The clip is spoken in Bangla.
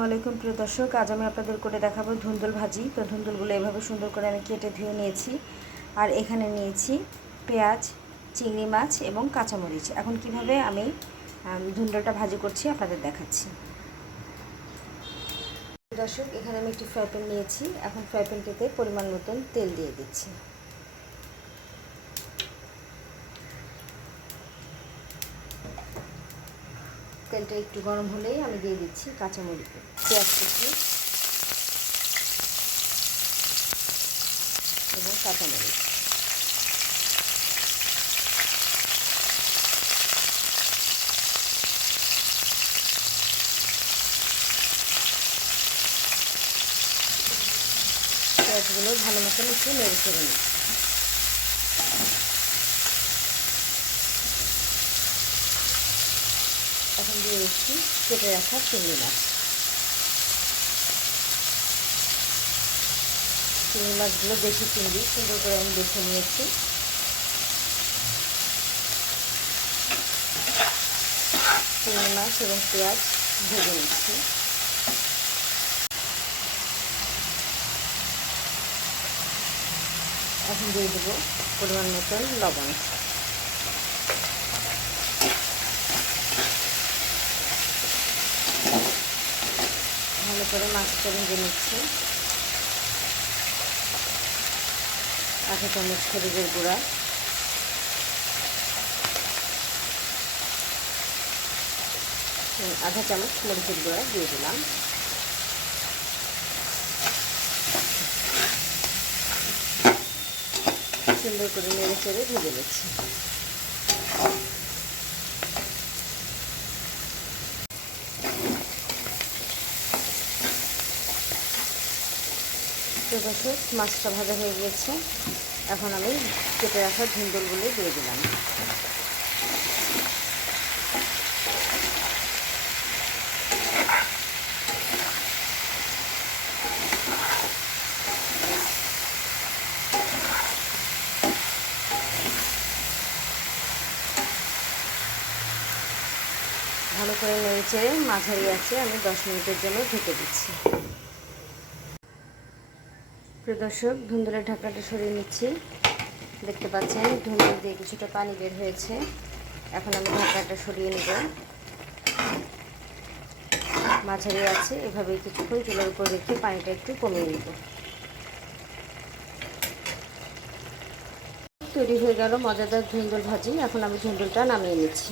আসসালামু আলাইকুম, প্রিয় দর্শক। আজ আমি আপনাদের করে দেখাবো ধুন্দুল ভাজি। তো ধুন্দুলগুলো এভাবে সুন্দর করে আমি কেটে ধুয়ে নিয়েছি। আর এখানে নিয়েছি পেঁয়াজ, চিংড়ি মাছ এবং কাঁচামরিচ। এখন কীভাবে আমি ধুন্দুলটা ভাজি করছি আপনাদের দেখাচ্ছি। দর্শক, এখানে আমি একটি ফ্রাই প্যান নিয়েছি। এখন ফ্রাই প্যানটিতে পরিমাণ মতন তেল দিয়ে দিচ্ছি। তেলটা একটু গরম হলেই আমি দিয়ে দিচ্ছি কাঁচামরিচ পেঁয়াজ কুচি এবং কাঁচামরিচ। পেঁয়াজগুলো ভালো মতন একটু নেড়ে চেড়ে নিচ্ছি। এখন দিয়ে দিচ্ছি কেটে রাখা চিংড়ি মাছ। চিংড়ি মাছগুলো দেশি চিংড়ি, সুন্দর করে আমি বেছে নিয়েছি। চিংড়ি মাছ এবং পেঁয়াজ ভেজে নিচ্ছি। এখন দিয়ে দেবো পরিমাণ মতন লবণ। ভালো করে মাছটা ভেজে নিচ্ছি। আধা চামচ হলুদের গুঁড়া। আধা চামচ মরিচের গুঁড়া দিয়ে দিলাম। সুন্দর করে নেড়ে চেড়ে ভেজে নিচ্ছি। তো দর্শক মাছটা ভাজা হয়ে গিয়েছে এখন আমি কেটে রাখা ধুন্দুলগুলো দিয়ে দিলাম। ভালো করে নেড়ে মাঝারি আছে, আমি দশ মিনিটের জন্য ঢেকে দিচ্ছি। প্রিয় দর্শক, ধুন্দুলের ঢাকনাটা সরিয়ে নিচ্ছি। দেখতে পাচ্ছেন, ধুন্দুল দিয়ে কিছুটা পানি বের হয়েছে। এখন আমি ঢাকনাটা সরিয়ে নেব। মাঝারি আছে এভাবে কিছুক্ষণ চুলার উপর রেখে পানিটা একটু কমিয়ে নেব। তৈরি হয়ে গেল মজাদার ধুন্দুল ভাজি। এখন আমি ধুন্দুলটা নামিয়ে নিচ্ছি।